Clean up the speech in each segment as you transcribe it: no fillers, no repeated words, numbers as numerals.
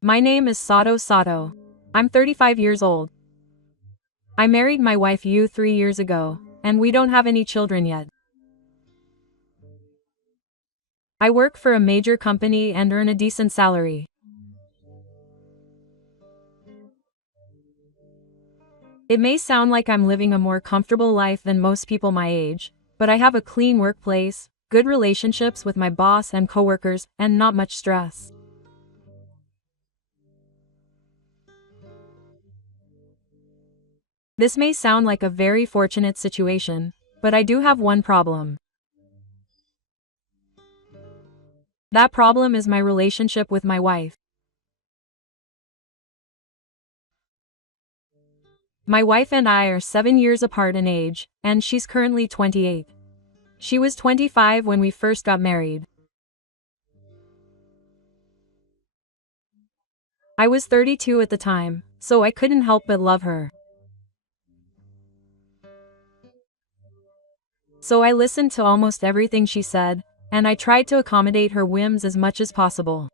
My name is Sato. I'm 35 years old. I married my wife Yu 3 years ago, and we don't have any children yet. I work for a major company and earn a decent salary. It may sound like I'm living a more comfortable life than most people my age, but I have a clean workplace, good relationships with my boss and coworkers, and not much stress. This may sound like a very fortunate situation, but I do have one problem. That problem is my relationship with my wife. My wife and I are 7 years apart in age, and she's currently 28. She was 25 when we first got married. I was 32 at the time, so I couldn't help but love her. So I listened to almost everything she said, and I tried to accommodate her whims as much as possible.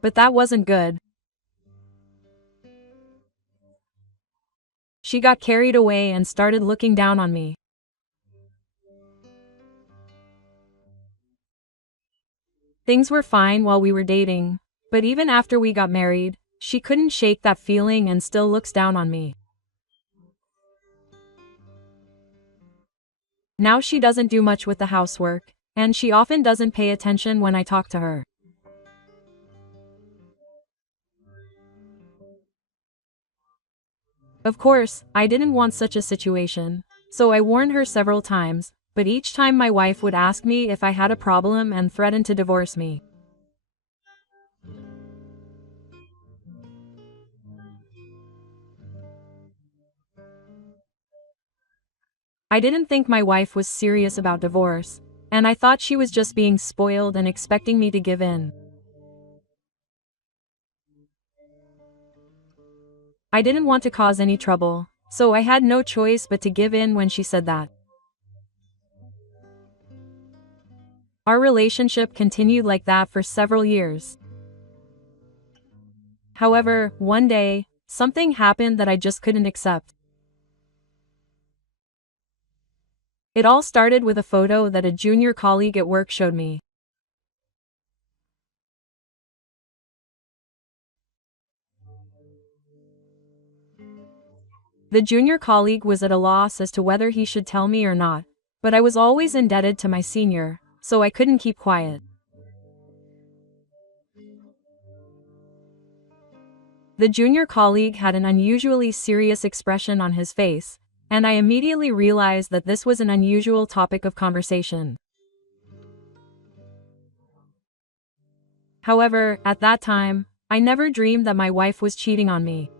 But that wasn't good. She got carried away and started looking down on me. Things were fine while we were dating, but even after we got married, she couldn't shake that feeling and still looks down on me. Now she doesn't do much with the housework, and she often doesn't pay attention when I talk to her. Of course, I didn't want such a situation, so I warned her several times, but each time my wife would ask me if I had a problem and threaten to divorce me. I didn't think my wife was serious about divorce, and I thought she was just being spoiled and expecting me to give in. I didn't want to cause any trouble, so I had no choice but to give in when she said that. Our relationship continued like that for several years. However, one day, something happened that I just couldn't accept. It all started with a photo that a junior colleague at work showed me. The junior colleague was at a loss as to whether he should tell me or not, but I was always indebted to my senior, so I couldn't keep quiet. The junior colleague had an unusually serious expression on his face, and I immediately realized that this was an unusual topic of conversation. However, at that time, I never dreamed that my wife was cheating on me.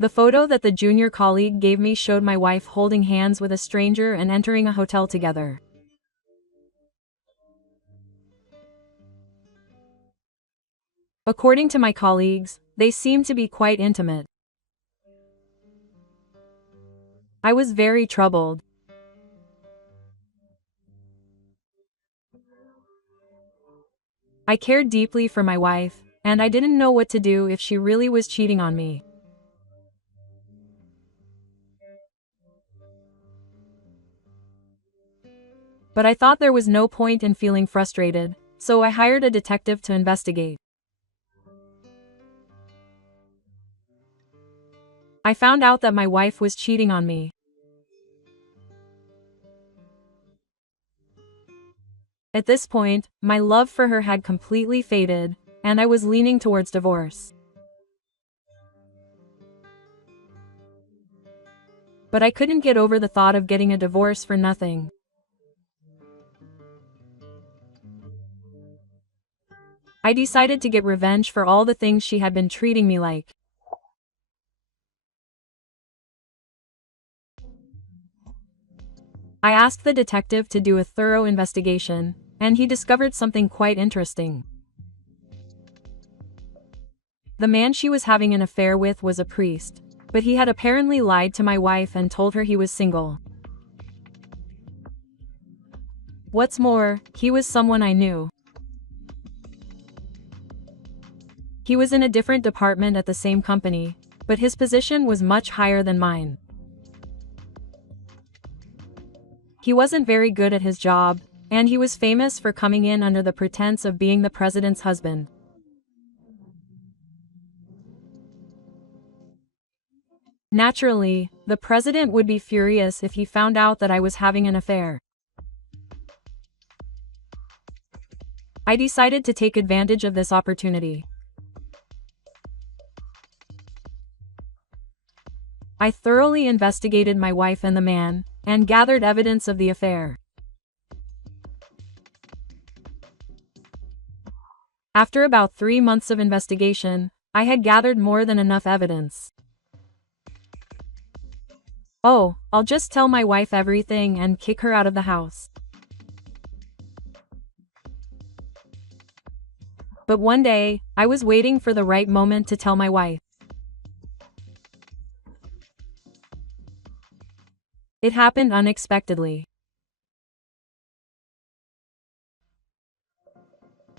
The photo that the junior colleague gave me showed my wife holding hands with a stranger and entering a hotel together. According to my colleagues, they seemed to be quite intimate. I was very troubled. I cared deeply for my wife, and I didn't know what to do if she really was cheating on me. But I thought there was no point in feeling frustrated, so I hired a detective to investigate. I found out that my wife was cheating on me. At this point, my love for her had completely faded, and I was leaning towards divorce. But I couldn't get over the thought of getting a divorce for nothing. I decided to get revenge for all the things she had been treating me like. I asked the detective to do a thorough investigation, and he discovered something quite interesting. The man she was having an affair with was a priest, but he had apparently lied to my wife and told her he was single. What's more, he was someone I knew. He was in a different department at the same company, but his position was much higher than mine. He wasn't very good at his job, and he was famous for coming in under the pretense of being the president's husband. Naturally, the president would be furious if he found out that I was having an affair. I decided to take advantage of this opportunity. I thoroughly investigated my wife and the man, and gathered evidence of the affair. After about 3 months of investigation, I had gathered more than enough evidence. Oh, I'll just tell my wife everything and kick her out of the house. But one day, I was waiting for the right moment to tell my wife. It happened unexpectedly.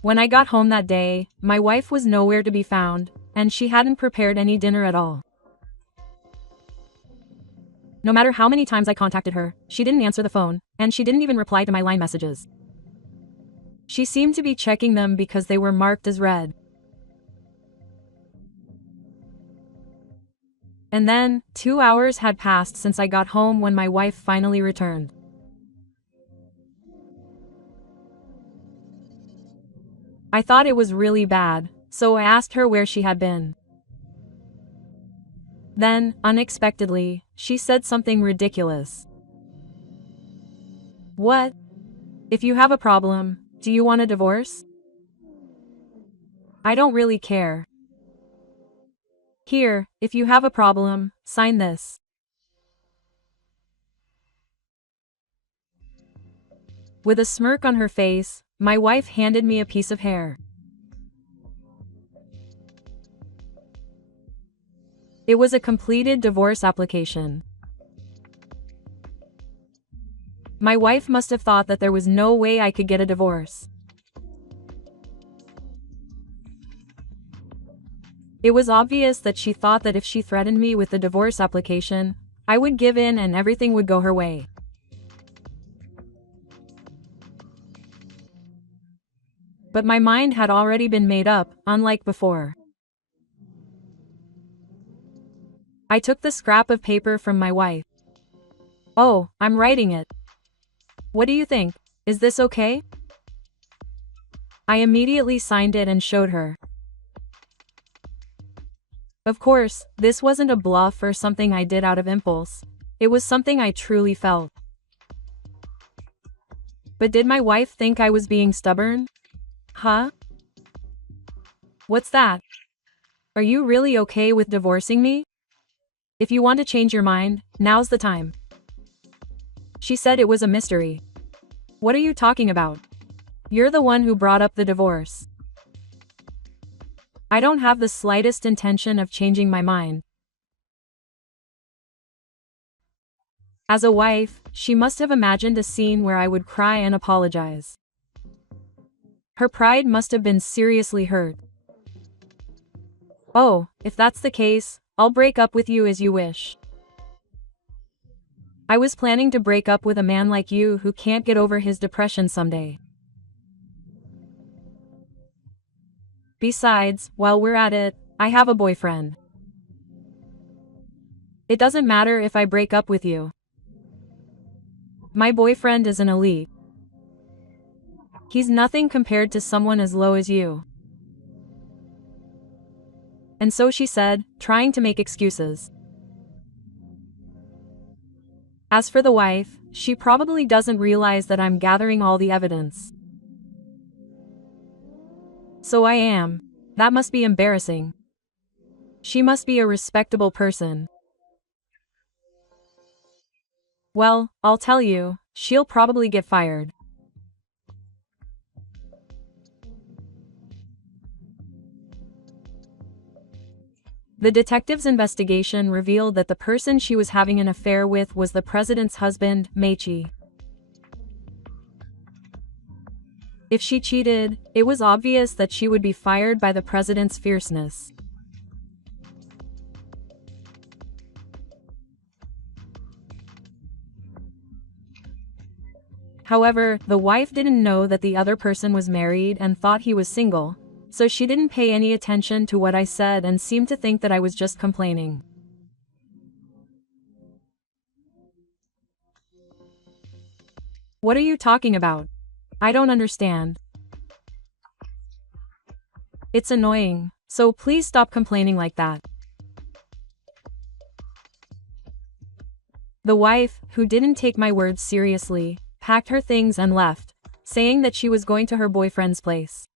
When I got home that day, my wife was nowhere to be found, and she hadn't prepared any dinner at all. No matter how many times I contacted her, she didn't answer the phone, and she didn't even reply to my line messages. She seemed to be checking them because they were marked as read. And then, 2 hours had passed since I got home when my wife finally returned. I thought it was really bad, so I asked her where she had been. Then, unexpectedly, she said something ridiculous. What? If you have a problem, do you want a divorce? I don't really care. Here, if you have a problem, sign this. With a smirk on her face, my wife handed me a piece of hair. It was a completed divorce application. My wife must have thought that there was no way I could get a divorce. It was obvious that she thought that if she threatened me with the divorce application, I would give in and everything would go her way. But my mind had already been made up, unlike before. I took the scrap of paper from my wife. Oh, I'm writing it. What do you think? Is this okay? I immediately signed it and showed her. Of course, this wasn't a bluff or something I did out of impulse. It was something I truly felt. But did my wife think I was being stubborn? Huh? What's that? Are you really okay with divorcing me? If you want to change your mind, now's the time. She said it was a mystery. What are you talking about? You're the one who brought up the divorce. I don't have the slightest intention of changing my mind. As a wife, she must have imagined a scene where I would cry and apologize. Her pride must have been seriously hurt. Oh, if that's the case, I'll break up with you as you wish. I was planning to break up with a man like you who can't get over his depression someday. Besides, while we're at it, I have a boyfriend. It doesn't matter if I break up with you. My boyfriend is an elite. He's nothing compared to someone as low as you. And so she said, trying to make excuses. As for the wife, she probably doesn't realize that I'm gathering all the evidence. So I am. That must be embarrassing. She must be a respectable person. Well, I'll tell you, she'll probably get fired. The detective's investigation revealed that the person she was having an affair with was the president's husband, Mechi. If she cheated, it was obvious that she would be fired by the president's fierceness. However, the wife didn't know that the other person was married and thought he was single, so she didn't pay any attention to what I said and seemed to think that I was just complaining. What are you talking about? I don't understand. It's annoying, so please stop complaining like that. The wife, who didn't take my words seriously, packed her things and left, saying that she was going to her boyfriend's place.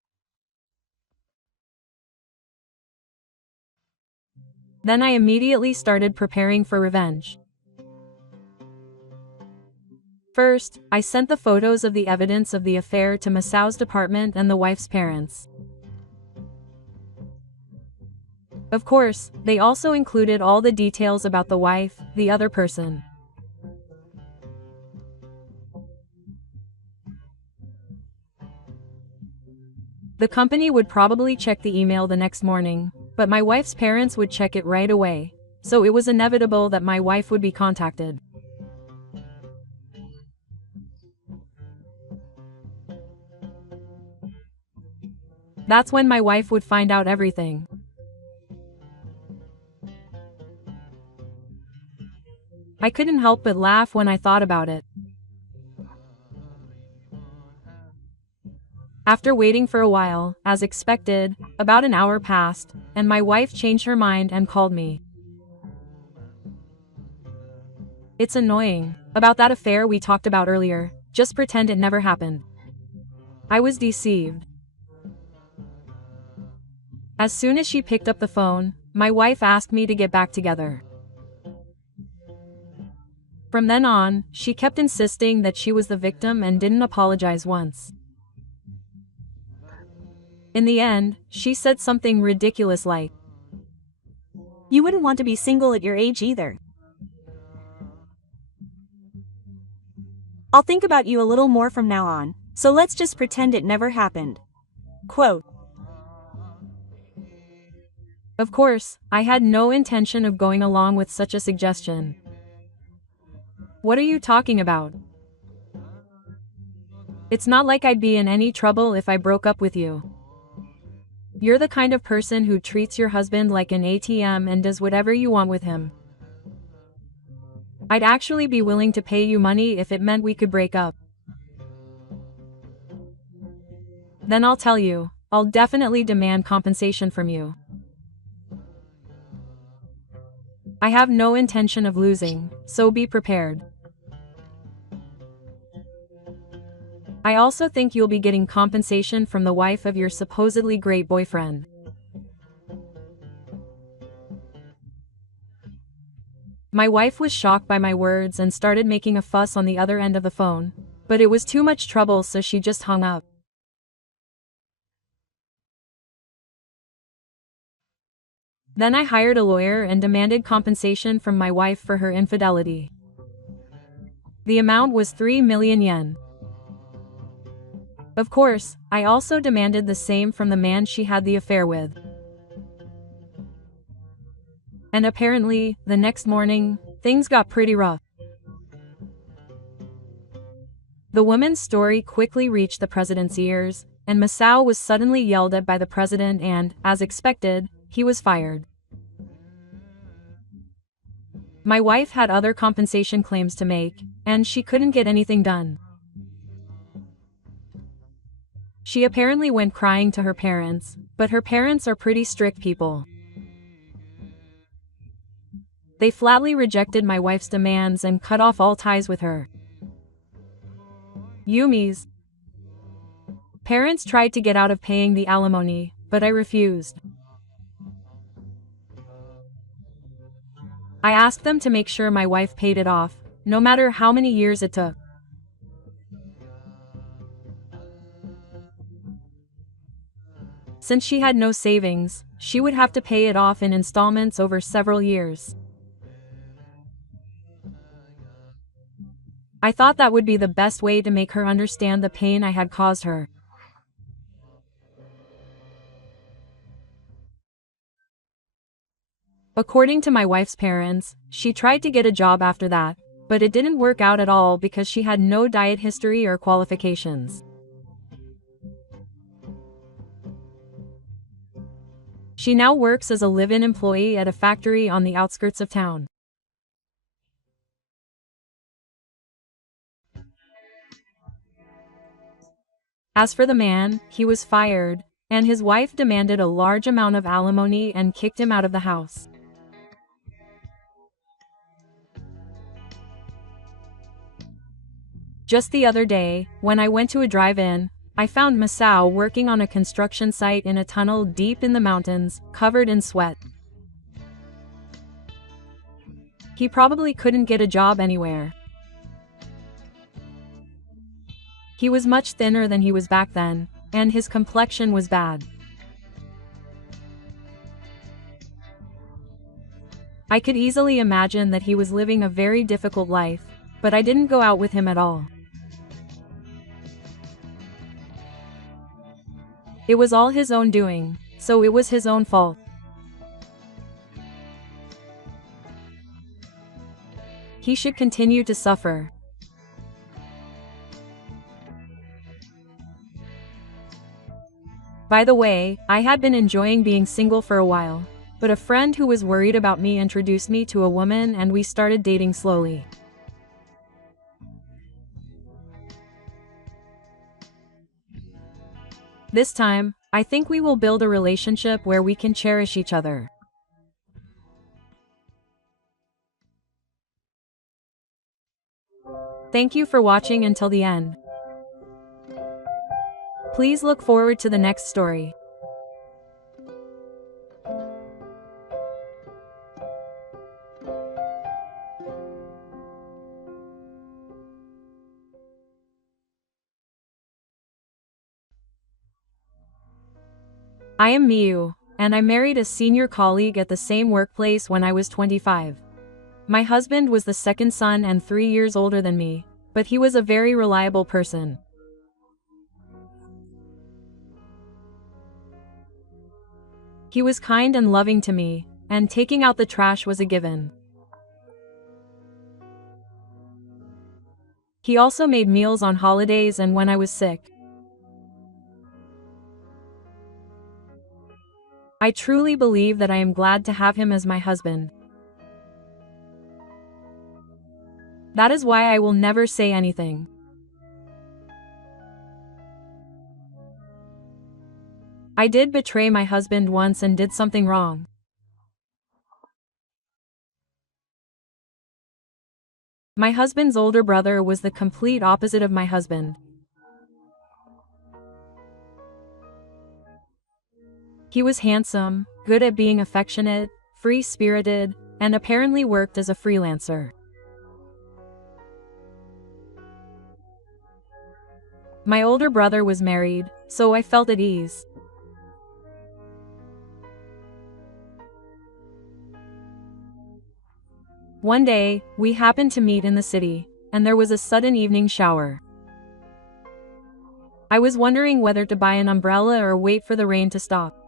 Then I immediately started preparing for revenge. First, I sent the photos of the evidence of the affair to Massao's department and the wife's parents. Of course, they also included all the details about the wife, the other person. The company would probably check the email the next morning, but my wife's parents would check it right away, so it was inevitable that my wife would be contacted. That's when my wife would find out everything. I couldn't help but laugh when I thought about it. After waiting for a while, as expected, about an hour passed, and my wife changed her mind and called me. It's annoying. About that affair we talked about earlier, just pretend it never happened. I was deceived. As soon as she picked up the phone, my wife asked me to get back together. From then on, she kept insisting that she was the victim and didn't apologize once. In the end, she said something ridiculous like, "You wouldn't want to be single at your age either. I'll think about you a little more from now on, so let's just pretend it never happened." Quote. Of course, I had no intention of going along with such a suggestion. What are you talking about? It's not like I'd be in any trouble if I broke up with you. You're the kind of person who treats your husband like an ATM and does whatever you want with him. I'd actually be willing to pay you money if it meant we could break up. Then I'll tell you, I'll definitely demand compensation from you. I have no intention of losing, so be prepared. I also think you'll be getting compensation from the wife of your supposedly great boyfriend. My wife was shocked by my words and started making a fuss on the other end of the phone, but it was too much trouble, so she just hung up. Then I hired a lawyer and demanded compensation from my wife for her infidelity. The amount was 3 million yen. Of course, I also demanded the same from the man she had the affair with. And apparently, the next morning, things got pretty rough. The woman's story quickly reached the president's ears, and Masao was suddenly yelled at by the president and, as expected, he was fired. My wife had other compensation claims to make, and she couldn't get anything done. She apparently went crying to her parents, but her parents are pretty strict people. They flatly rejected my wife's demands and cut off all ties with her. Yumi's parents tried to get out of paying the alimony, but I refused. I asked them to make sure my wife paid it off, no matter how many years it took. Since she had no savings, she would have to pay it off in installments over several years. I thought that would be the best way to make her understand the pain I had caused her. According to my wife's parents, she tried to get a job after that, but it didn't work out at all because she had no diet history or qualifications. She now works as a live-in employee at a factory on the outskirts of town. As for the man, he was fired, and his wife demanded a large amount of alimony and kicked him out of the house. Just the other day, when I went to a drive-in, I found Masao working on a construction site in a tunnel deep in the mountains, covered in sweat. He probably couldn't get a job anywhere. He was much thinner than he was back then, and his complexion was bad. I could easily imagine that he was living a very difficult life, but I didn't go out with him at all. It was all his own doing, so it was his own fault. He should continue to suffer. By the way, I had been enjoying being single for a while, but a friend who was worried about me introduced me to a woman and we started dating slowly. This time, I think we will build a relationship where we can cherish each other. Thank you for watching until the end. Please look forward to the next story. I am Miyu, and I married a senior colleague at the same workplace when I was 25. My husband was the second son and 3 years older than me, but he was a very reliable person. He was kind and loving to me, and taking out the trash was a given. He also made meals on holidays and when I was sick. I truly believe that I am glad to have him as my husband. That is why I will never say anything. I did betray my husband once and did something wrong. My husband's older brother was the complete opposite of my husband. He was handsome, good at being affectionate, free-spirited, and apparently worked as a freelancer. My older brother was married, so I felt at ease. One day, we happened to meet in the city, and there was a sudden evening shower. I was wondering whether to buy an umbrella or wait for the rain to stop.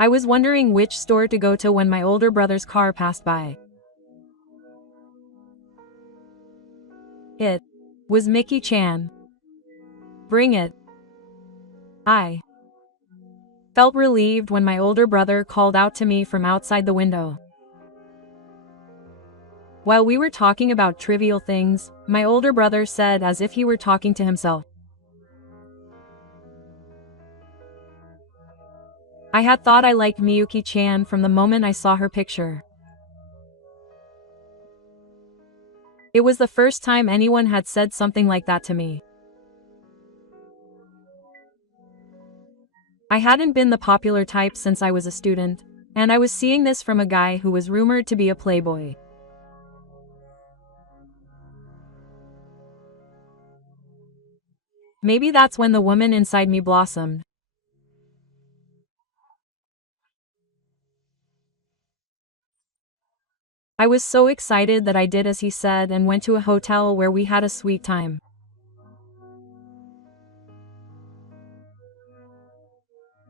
I was wondering which store to go to when my older brother's car passed by. It was Mickey-chan. Bring it. I felt relieved when my older brother called out to me from outside the window. While we were talking about trivial things, my older brother said as if he were talking to himself, I had thought I liked Miyuki-chan from the moment I saw her picture. It was the first time anyone had said something like that to me. I hadn't been the popular type since I was a student, and I was seeing this from a guy who was rumored to be a playboy. Maybe that's when the woman inside me blossomed. I was so excited that I did as he said and went to a hotel where we had a sweet time.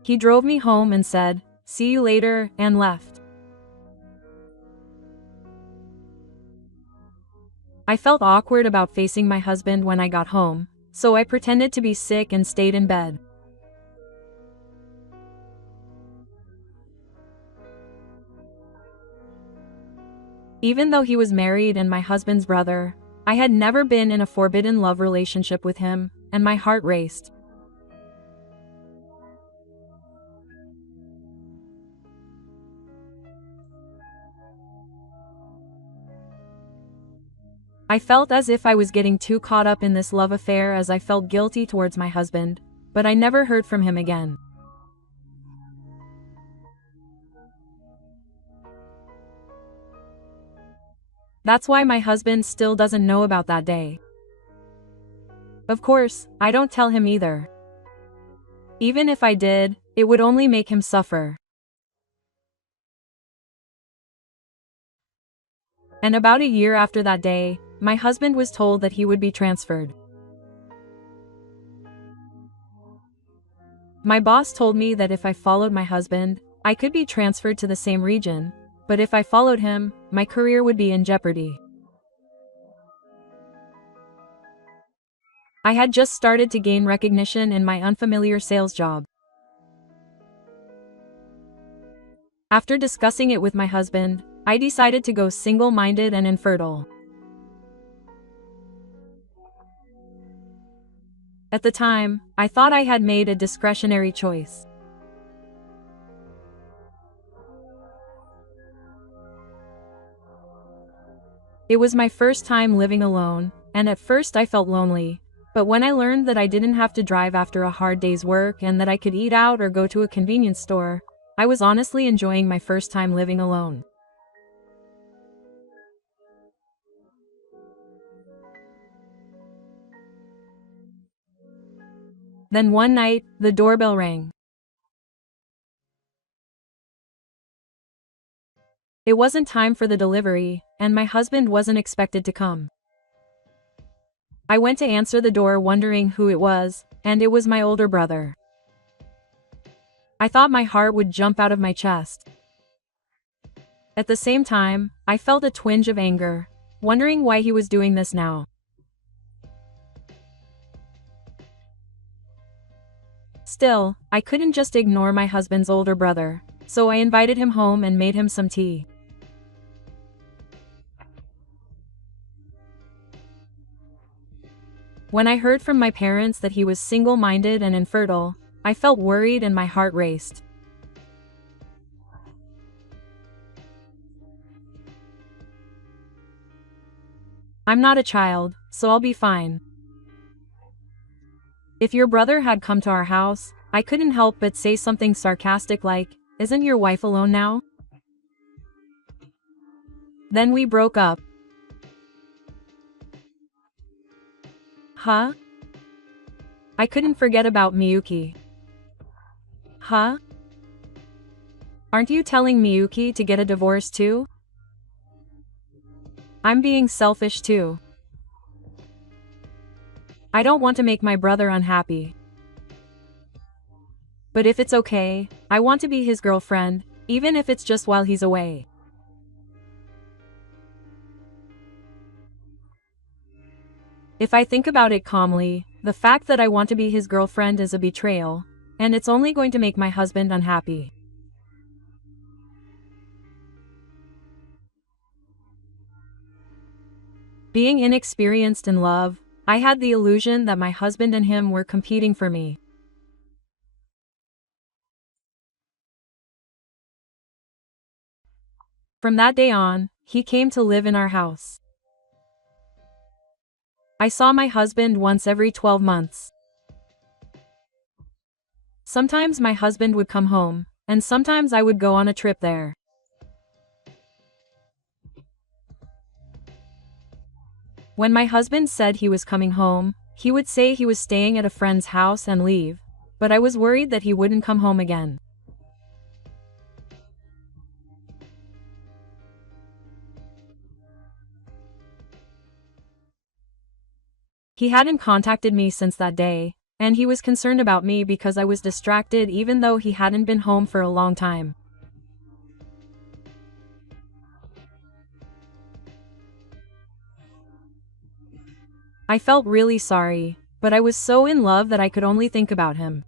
He drove me home and said, see you later, and left. I felt awkward about facing my husband when I got home, so I pretended to be sick and stayed in bed. Even though he was married and my husband's brother, I had never been in a forbidden love relationship with him, and my heart raced. I felt as if I was getting too caught up in this love affair as I felt guilty towards my husband, but I never heard from him again. That's why my husband still doesn't know about that day. Of course, I don't tell him either. Even if I did, it would only make him suffer. And about a year after that day, my husband was told that he would be transferred. My boss told me that if I followed my husband, I could be transferred to the same region, but if I followed him, my career would be in jeopardy. I had just started to gain recognition in my unfamiliar sales job. After discussing it with my husband, I decided to go single-minded and infertile. At the time, I thought I had made a discretionary choice. It was my first time living alone, and at first I felt lonely, but when I learned that I didn't have to drive after a hard day's work and that I could eat out or go to a convenience store, I was honestly enjoying my first time living alone. Then one night, the doorbell rang. It wasn't time for the delivery, and my husband wasn't expected to come. I went to answer the door wondering who it was, and it was my older brother. I thought my heart would jump out of my chest. At the same time, I felt a twinge of anger, wondering why he was doing this now. Still, I couldn't just ignore my husband's older brother, so I invited him home and made him some tea. When I heard from my parents that he was single-minded and infertile, I felt worried and my heart raced. I'm not a child, so I'll be fine. If your brother had come to our house, I couldn't help but say something sarcastic like, "Isn't your wife alone now?" Then we broke up. Huh? I couldn't forget about Miyuki. Huh? Aren't you telling Miyuki to get a divorce too? I'm being selfish too. I don't want to make my brother unhappy. But if it's okay, I want to be his girlfriend, even if it's just while he's away. If I think about it calmly, the fact that I want to be his girlfriend is a betrayal, and it's only going to make my husband unhappy. Being inexperienced in love, I had the illusion that my husband and him were competing for me. From that day on, he came to live in our house. I saw my husband once every 12 months. Sometimes my husband would come home, and sometimes I would go on a trip there. When my husband said he was coming home, he would say he was staying at a friend's house and leave, but I was worried that he wouldn't come home again. He hadn't contacted me since that day, And he was concerned about me because I was distracted even though he hadn't been home for a long time. I felt really sorry, but I was so in love that I could only think about him.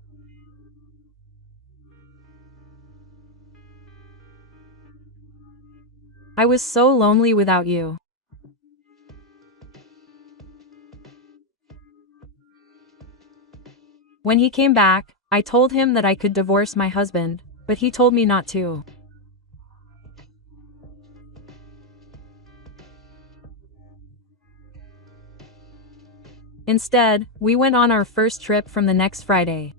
I was so lonely without you. When he came back, I told him that I could divorce my husband, but he told me not to. Instead, we went on our first trip from the next Friday.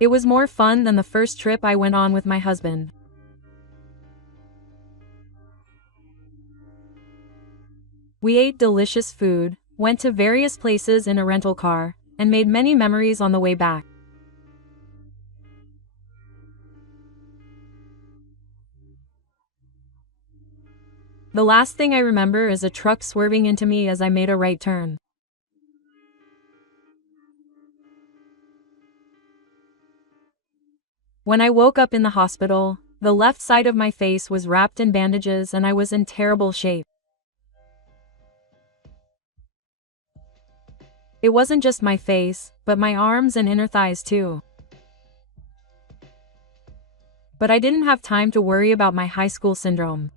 It was more fun than the first trip I went on with my husband. We ate delicious food, went to various places in a rental car, and made many memories on the way back. The last thing I remember is a truck swerving into me as I made a right turn. When I woke up in the hospital, the left side of my face was wrapped in bandages and I was in terrible shape. It wasn't just my face, but my arms and inner thighs too. But I didn't have time to worry about my high school syndrome,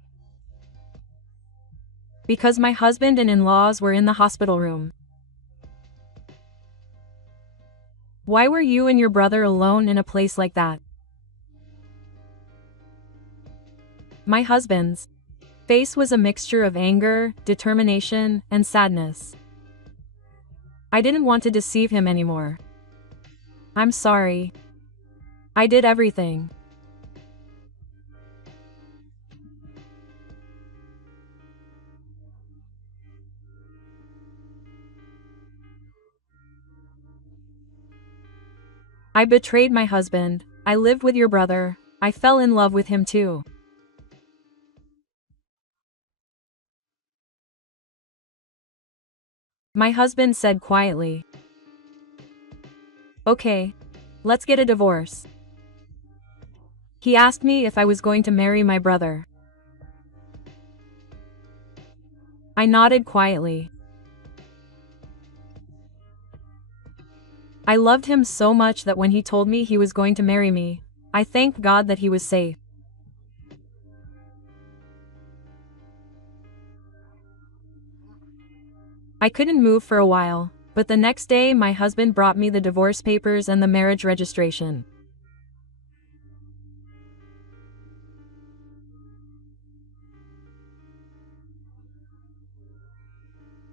because my husband and in-laws were in the hospital room. Why were you and your brother alone in a place like that? My husband's face was a mixture of anger, determination, and sadness. I didn't want to deceive him anymore. I'm sorry. I did everything. I betrayed my husband. I lived with your brother. I fell in love with him too. My husband said quietly, "Okay, let's get a divorce." He asked me if I was going to marry my brother. I nodded quietly. I loved him so much that when he told me he was going to marry me, I thanked God that he was safe. I couldn't move for a while, but the next day my husband brought me the divorce papers and the marriage registration.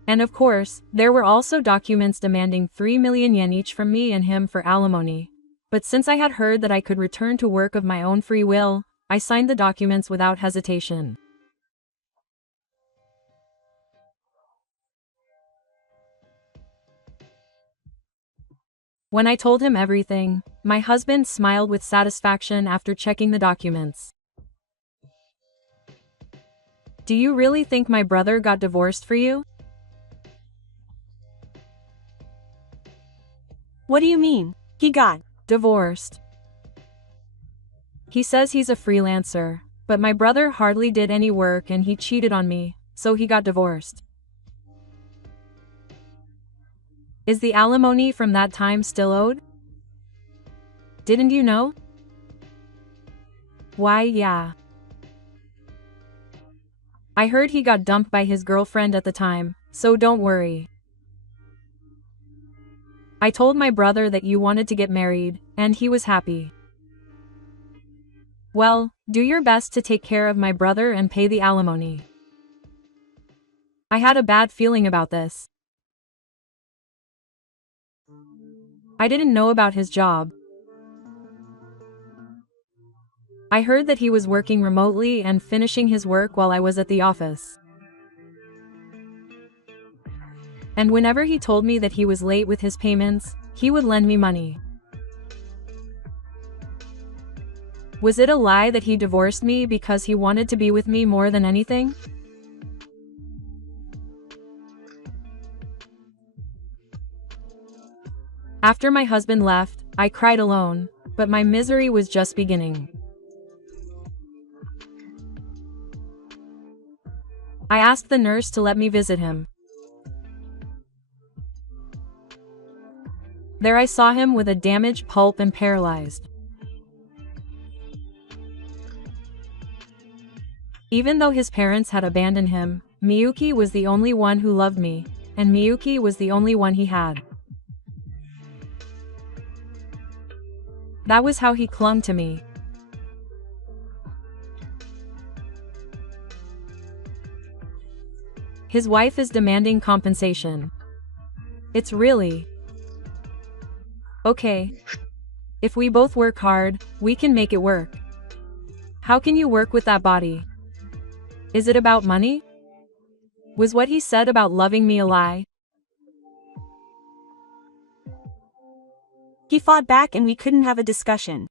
And of course, there were also documents demanding 3 million yen each from me and him for alimony. But since I had heard that I could return to work of my own free will, I signed the documents without hesitation. When I told him everything, my husband smiled with satisfaction after checking the documents. "Do you really think my brother got divorced for you?" What do you mean, he got "Divorced. He says he's a freelancer, but my brother hardly did any work and he cheated on me, so he got divorced." "Is the alimony from that time still owed?" "Didn't you know?" "Why, yeah. I heard he got dumped by his girlfriend at the time, so don't worry. I told my brother that you wanted to get married, and he was happy. Well, do your best to take care of my brother and pay the alimony." I had a bad feeling about this. I didn't know about his job. I heard that he was working remotely and finishing his work while I was at the office. And whenever he told me that he was late with his payments, he would lend me money. Was it a lie that he divorced me because he wanted to be with me more than anything? After my husband left, I cried alone, but my misery was just beginning. I asked the nurse to let me visit him. There I saw him with a damaged pulp and paralyzed. Even though his parents had abandoned him, Miyuki was the only one who loved me, and Miyuki was the only one he had. That was how he clung to me. His wife is demanding compensation. It's really okay. If we both work hard, we can make it work. How can you work with that body? Is it about money? Was what he said about loving me a lie? He fought back and we couldn't have a discussion.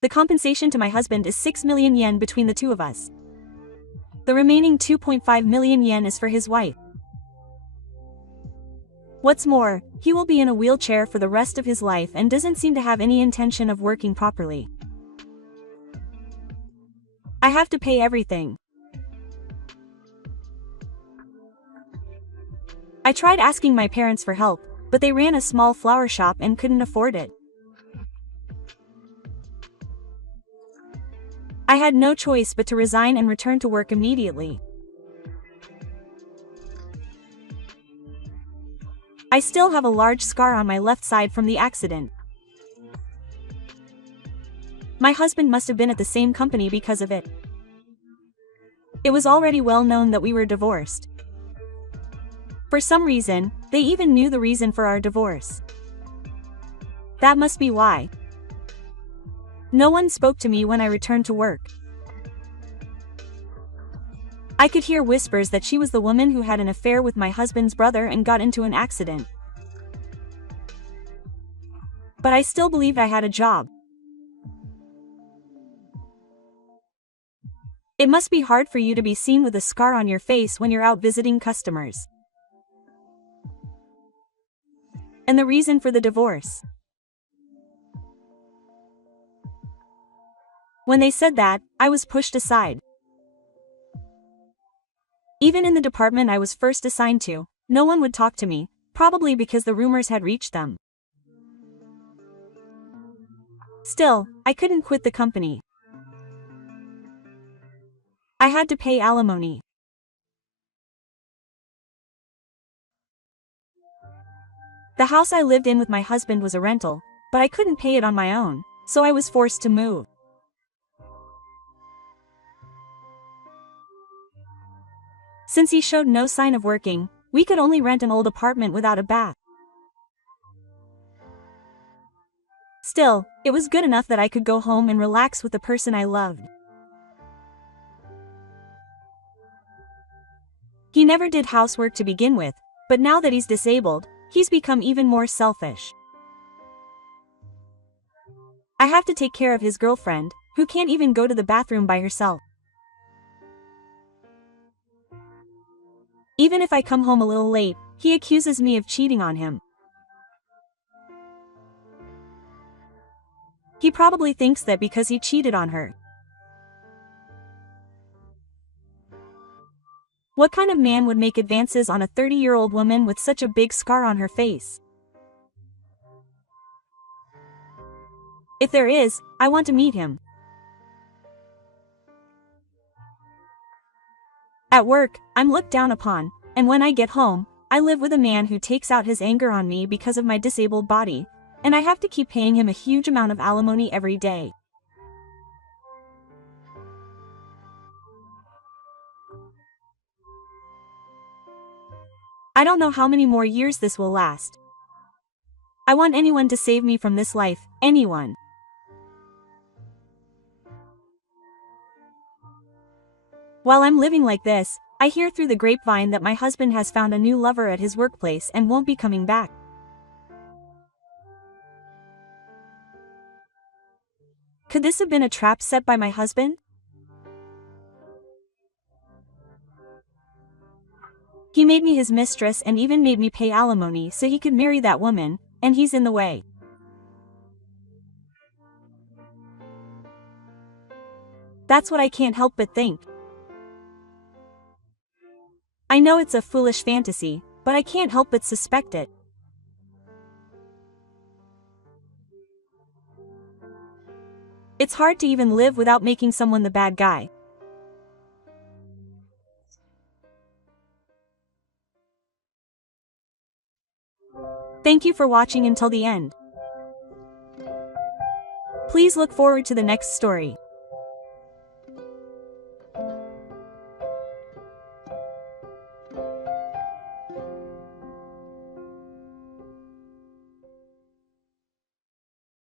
The compensation to my husband is 6 million yen between the two of us. The remaining 2.5 million yen is for his wife. What's more, he will be in a wheelchair for the rest of his life and doesn't seem to have any intention of working properly. I have to pay everything. I tried asking my parents for help, but they ran a small flower shop and couldn't afford it. I had no choice but to resign and return to work immediately. I still have a large scar on my left side from the accident. My husband must have been at the same company because of it. It was already well known that we were divorced. For some reason, they even knew the reason for our divorce. That must be why. No one spoke to me when I returned to work. I could hear whispers that she was the woman who had an affair with my husband's brother and got into an accident. But I still believed I had a job. It must be hard for you to be seen with a scar on your face when you're out visiting customers. And the reason for the divorce. When they said that, I was pushed aside. Even in the department I was first assigned to, no one would talk to me, probably because the rumors had reached them. Still, I couldn't quit the company. I had to pay alimony. The house I lived in with my husband was a rental, but I couldn't pay it on my own, so I was forced to move. Since he showed no sign of working, we could only rent an old apartment without a bath. Still, it was good enough that I could go home and relax with the person I loved. He never did housework to begin with, but now that he's disabled, he's become even more selfish. I have to take care of his girlfriend, who can't even go to the bathroom by herself. Even if I come home a little late, he accuses me of cheating on him. He probably thinks that because he cheated on her. What kind of man would make advances on a 30-year-old woman with such a big scar on her face? If there is, I want to meet him. At work, I'm looked down upon, and when I get home, I live with a man who takes out his anger on me because of my disabled body, and I have to keep paying him a huge amount of alimony every day. I don't know how many more years this will last. I want anyone to save me from this life, anyone. While I'm living like this, I hear through the grapevine that my husband has found a new lover at his workplace and won't be coming back. Could this have been a trap set by my husband? He made me his mistress and even made me pay alimony so he could marry that woman, and he's in the way. That's what I can't help but think. I know it's a foolish fantasy, but I can't help but suspect it. It's hard to even live without making someone the bad guy. Thank you for watching until the end. Please look forward to the next story.